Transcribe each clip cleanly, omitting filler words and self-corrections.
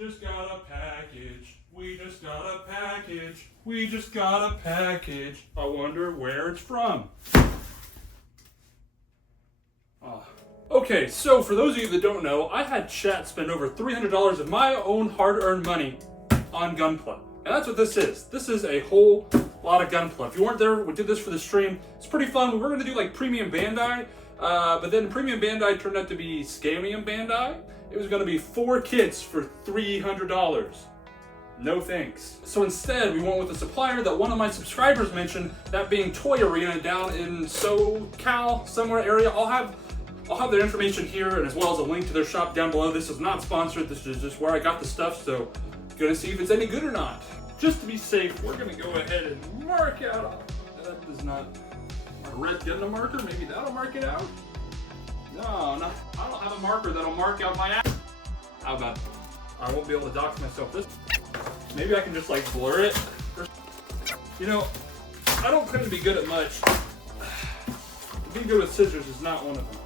just got a package. We just got a package. We just got a package. I wonder where it's from. Okay, so for those of you that don't know, I had chat spend over $300 of my own hard-earned money on Gunpla. And that's what this is. This is a whole lot of Gunpla. If you weren't there, we did this for the stream. It's pretty fun. We were going to do like Premium Bandai, but then Premium Bandai turned out to be Scamium Bandai. It was going to be 4 kits for $300. No thanks. So instead, we went with a supplier that one of my subscribers mentioned, that being Toy Arena down in SoCal, somewhere area. I'll have their information here, and as well as a link to their shop down below. This is not sponsored. This is just where I got the stuff, so gonna see if it's any good or not. Just to be safe, we're gonna go ahead and mark out. That does not. A red Gundam marker, maybe that'll mark it out. No, I don't have a marker that'll mark out my ass. How about it? I won't be able to dox myself this. Maybe I can just like blur it. You know, I don't claim to be good at much. Being good with scissors is not one of them.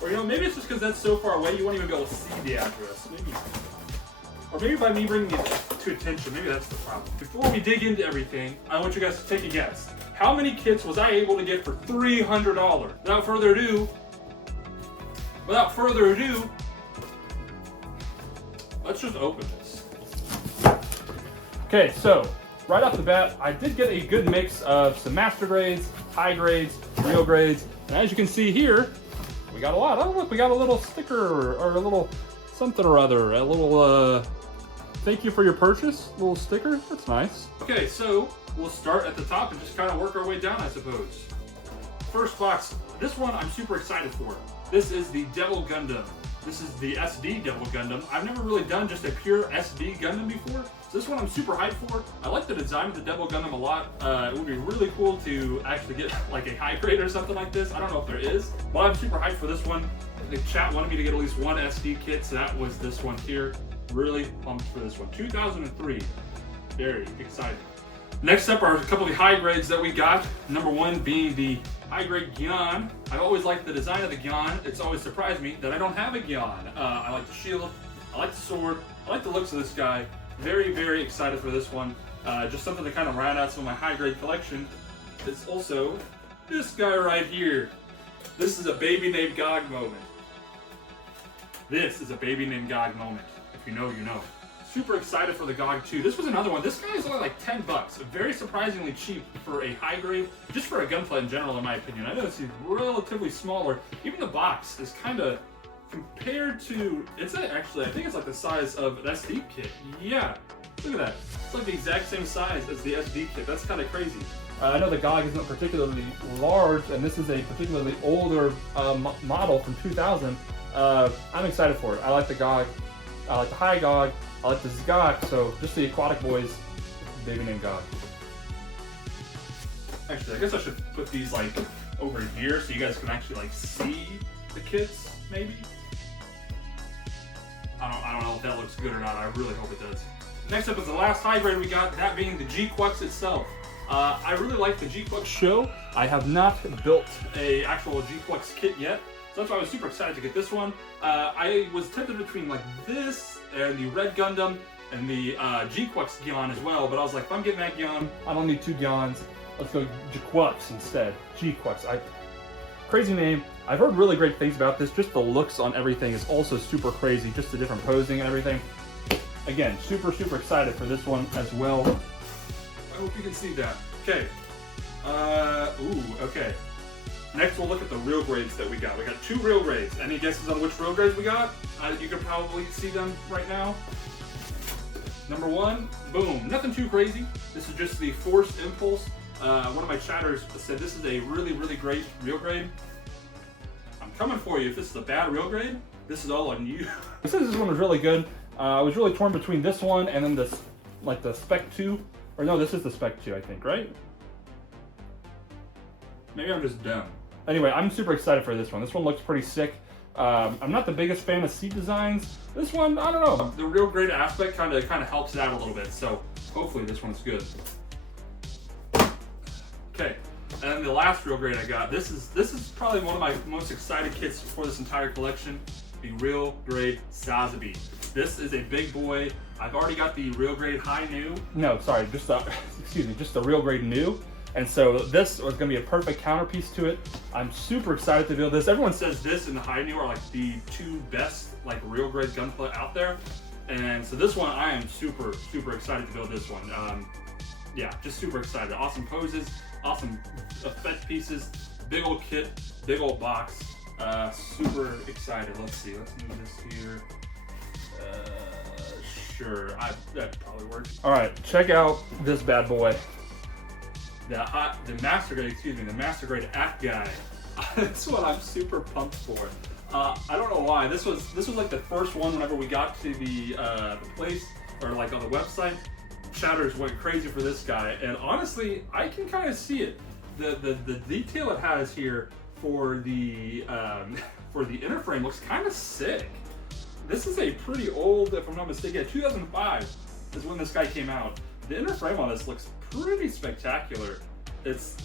Or you know, maybe it's just because that's so far away you won't even be able to see the address. Maybe. Or maybe by me bringing it to attention, maybe that's the problem. Before we dig into everything, I want you guys to take a guess. How many kits was I able to get for $300? Without further ado, let's just open this. Okay, so right off the bat, I did get a good mix of some master grades, high grades, real grades, and as you can see here, we got a lot. Oh look, we got a little sticker or a little something or other, a little thank you for your purchase, little sticker. That's nice. Okay, so we'll start at the top and just kind of work our way down, I suppose. First box, this one I'm super excited for. This is the Devil Gundam. This is the SD Devil Gundam. I've never really done just a pure SD Gundam before, so this one I'm super hyped for. I like the design of the Devil Gundam a lot. It would be really cool to actually get like a high grade or something like this. I don't know if there is, but I'm super hyped for this one. The chat wanted me to get at least one SD kit, so that was this one here. Really pumped for this one. 2003. Very excited. Next up are a couple of the high grades that we got. Number one being the high grade Gyan. I've always liked the design of the Gyan. It's always surprised me that I don't have a Gyan. I like the shield, I like the sword, I like the looks of this guy. Very, very excited for this one. Just something to kind of round out some of my high grade collection. It's also this guy right here. This is a baby named God moment. This is a baby named God moment. If you know, you know. Super excited for the GOG 2. This was another one. This guy is only like $10. Very surprisingly cheap for a high grade, just for a Gunpla in general, in my opinion. I know it's relatively smaller. Even the box is kind of compared to. It's actually, I think it's like the size of an SD kit. Yeah, look at that. It's like the exact same size as the SD kit. That's kind of crazy. I know the GOG isn't particularly large, and this is a particularly older model from 2000. I'm excited for it. I like the GOG. I like the high GOG. I like the Zgok, so just the Aquatic Boys, baby named GOG. Actually, I guess I should put these like over here so you guys can actually like see the kits, maybe? I don't know if that looks good or not. I really hope it does. Next up is the last high grade we got, that being the G-Exes itself. I really like the G-Exes show. I have not built a actual G-Exes kit yet, so that's why I was super excited to get this one. I was tempted between like this and the Red Gundam and the G-Exes Gyan as well, but I was like, if I'm getting that Gyan, I don't need 2 Gyans. Let's go G-Exes instead. G-Exes. Crazy name. I've heard really great things about this. Just the looks on everything is also super crazy. Just the different posing and everything. Again, super, super excited for this one as well. I hope you can see that. Okay. Okay. Next, we'll look at the real grades that we got. We got 2 real grades. Any guesses on which real grades we got? You can probably see them right now. Number 1, boom. Nothing too crazy. This is just the Force Impulse. One of my chatters said this is a really, really great real grade. I'm coming for you. If this is a bad real grade, this is all on you. This one was really good. I was really torn between this one and then this, like the Spec 2. Or no, this is the Spec 2, I think, right? Maybe I'm just dumb. Anyway, I'm super excited for this one. This one looks pretty sick. I'm not the biggest fan of seat designs. This one, I don't know. The real grade aspect kind of helps it out a little bit. So hopefully this one's good. Okay, and then the last real grade I got. This is probably one of my most excited kits for this entire collection. The real grade Sazabi. This is a big boy. I've already got the real grade high new. No, sorry, just the, excuse me, just the real grade new. And so this was gonna be a perfect counterpiece to it. I'm super excited to build this. Everyone says this and the high new are like the two best like real grade Gunpla out there. And so this one, I am super, super excited to build this one. Yeah, just super excited. Awesome poses, awesome effect pieces, big old kit, big old box. Super excited. Let's see, let's move this here. Sure, that probably works. All right, check out this bad boy. The master grade, the master grade Acguy. This one I'm super pumped for. I don't know why. This was like the first one whenever we got to the place or like on the website. Chatters went crazy for this guy, and honestly, I can kind of see it. The detail it has here for the inner frame looks kind of sick. This is a pretty old, if I'm not mistaken, 2005 is when this guy came out. The inner frame on this looks pretty spectacular. It's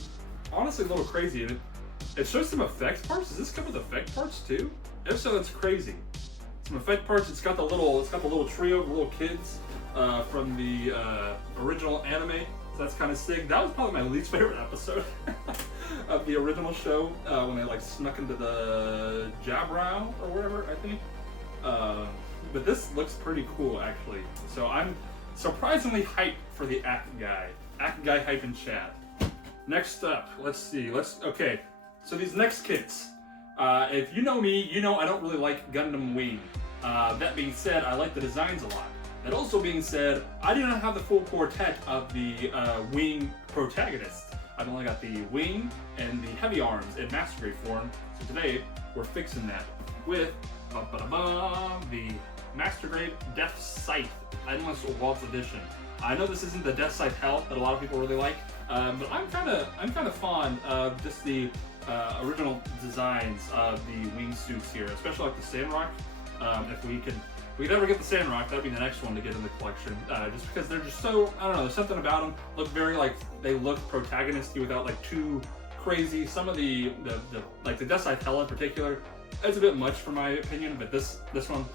honestly a little crazy, and it shows some effects parts. Does this come with effect parts too? If so, that's crazy. Some effect parts. It's got the little trio of little kids from the original anime. So that's kind of sick. That was probably my least favorite episode of the original show when they like snuck into the Jabrow or wherever, I think. But this looks pretty cool actually. So I'm surprisingly hyped for the Acguy. Acguy hype in chat. Next up, let's see. Okay. So these next kits. If you know me, you know I don't really like Gundam Wing. That being said, I like the designs a lot. That also being said, I do not have the full quartet of the Wing protagonists. I've only got the Wing and the Heavy Arms in Master Grade form. So today, we're fixing that with the Master Grade Death Scythe Endless Waltz Edition. I know this isn't the Death Scythe Hell that a lot of people really like, but I'm kind of fond of just the original designs of the wing suits here, especially like the Sandrock. If we could ever get the Sandrock, that'd be the next one to get in the collection. Just because they're just so, I don't know, there's something about them. Look very like, they look protagonisty without like too crazy. Some of the like the Death Scythe Hell in particular, it's a bit much for my opinion, but this one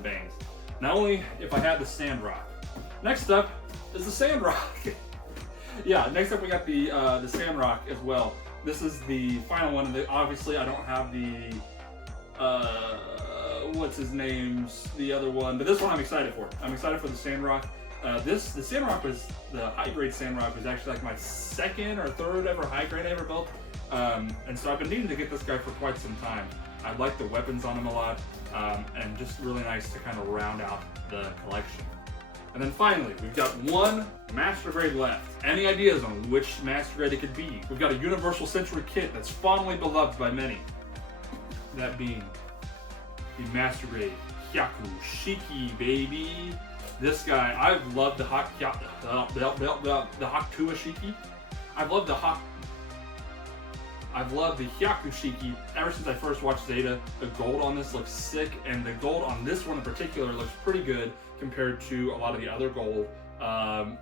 bangs. Not only if I had the Sandrock. Next up is the Sandrock. Yeah, next up we got the Sandrock as well. This is the final one, and obviously I don't have the what's his name's the other one, but this one I'm excited for. I'm excited for the Sandrock. The Sandrock was the high grade Sandrock was actually like my second or third ever high grade I ever built, and so I've been needing to get this guy for quite some time. I like the weapons on him a lot, and just really nice to kind of round out the collection. And then finally, we've got one Master Grade left. Any ideas on which Master Grade it could be? We've got a Universal Century kit that's fondly beloved by many. That being the Master Grade Hyaku Shiki, baby. This guy, I've loved the Hyaku Shiki. I've loved the Hyaku Shiki ever since I first watched Zeta. The gold on this looks sick, and the gold on this one in particular looks pretty good compared to a lot of the other gold,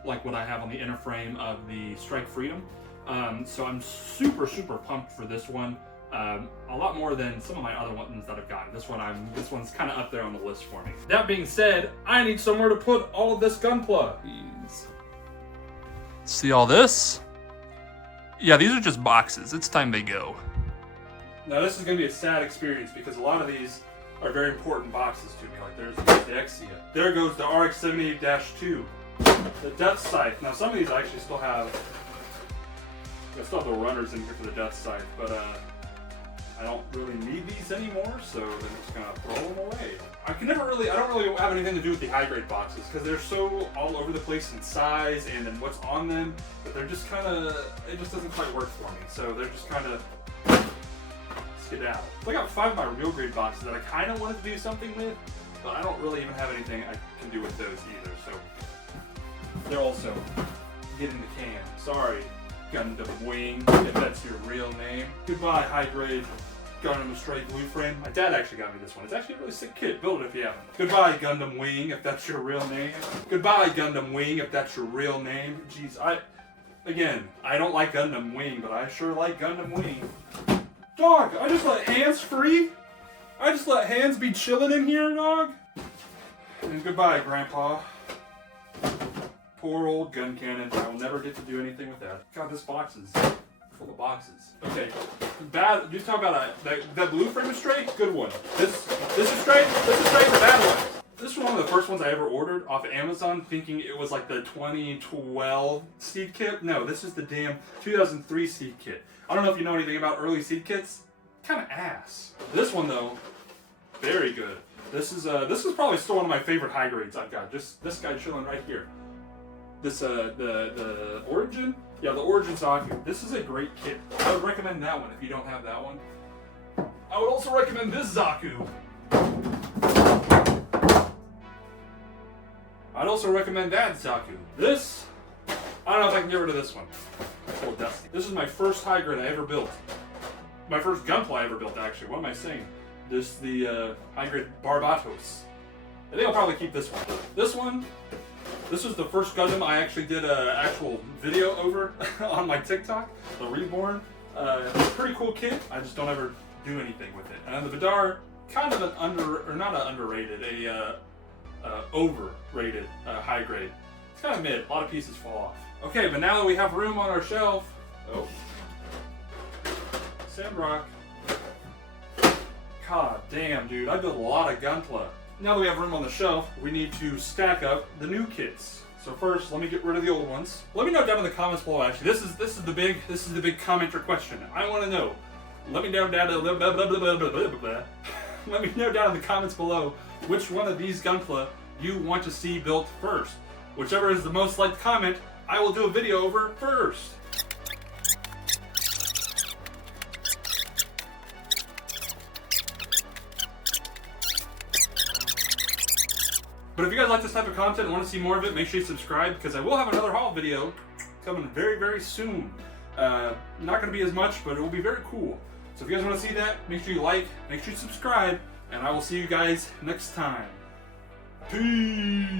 like what I have on the inner frame of the Strike Freedom. So I'm super, super pumped for this one. A lot more than some of my other ones that I've gotten. This one's kind of up there on the list for me. That being said, I need somewhere to put all of this Gunpla. See all this? Yeah, these are just boxes. It's time they go. Now this is going to be a sad experience because a lot of these are very important boxes to me. Like there's the Exia. There goes the RX-78-2. The Death Scythe. Now some of these I actually still have. I still have the runners in here for the Death Scythe, but I don't really need these anymore, so I'm just gonna throw them away. I don't really have anything to do with the high grade boxes because they're so all over the place in size and in what's on them, but they're just kind of, it just doesn't quite work for me. So they're just kind of skedaddle. So I got 5 of my real grade boxes that I kind of wanted to do something with, but I don't really even have anything I can do with those either. So they're also getting the can. Sorry, Gundam Wing, if that's your real name. Goodbye, high grade Gundam Stray Blue Frame. My dad actually got me this one. It's actually a really sick kit. Build it if you haven't. Goodbye, Gundam Wing, if that's your real name. Goodbye, Gundam Wing, if that's your real name. Jeez, I don't like Gundam Wing, but I sure like Gundam Wing. Dog, I just let hands free? I just let hands be chilling in here, dog? And goodbye, Grandpa. Poor old gun cannon. I will never get to do anything with that. God, this box is full of boxes. Okay, bad. You talk about that blue frame is straight. Good one. This is straight. This is straight. The bad one. This was one of the first ones I ever ordered off of Amazon, thinking it was like the 2012 seed kit. No, this is the damn 2003 seed kit. I don't know if you know anything about early seed kits. Kind of ass. This one though, very good. This is probably still one of my favorite high grades I've got. Just this guy chilling right here. This the Origin, yeah, the Origin Acguy. This is a great kit. I would recommend that one if you don't have that one. I would also recommend this Zaku. I'd also recommend that Zaku. This, I don't know if I can get rid of this one. It's a little dusty. This is my first high grade I ever built. My first Gunpla I ever built, actually. What am I saying? This the high grade Barbatos. I think I'll probably keep this one. This one. This was the first Gundam I actually did an actual video over on my TikTok, the Reborn. It's a pretty cool kit. I just don't ever do anything with it. And then the Vidar, kind of an underrated, overrated high grade. It's kind of mid. A lot of pieces fall off. Okay, but now that we have room on our shelf, Sandrock. God damn, dude, I built a lot of Gunpla. Now that we have room on the shelf, we need to stack up the new kits. So first, let me get rid of the old ones. Let me know down in the comments below. Actually, this is the big commenter question. I want to know. Let me know down Let me know down in the comments below which one of these Gunpla you want to see built first. Whichever is the most liked comment, I will do a video over first. But if you guys like this type of content and want to see more of it, make sure you subscribe, because I will have another haul video coming very, very soon. Not going to be as much, but it will be very cool. So if you guys want to see that, make sure you like, make sure you subscribe, and I will see you guys next time. Peace!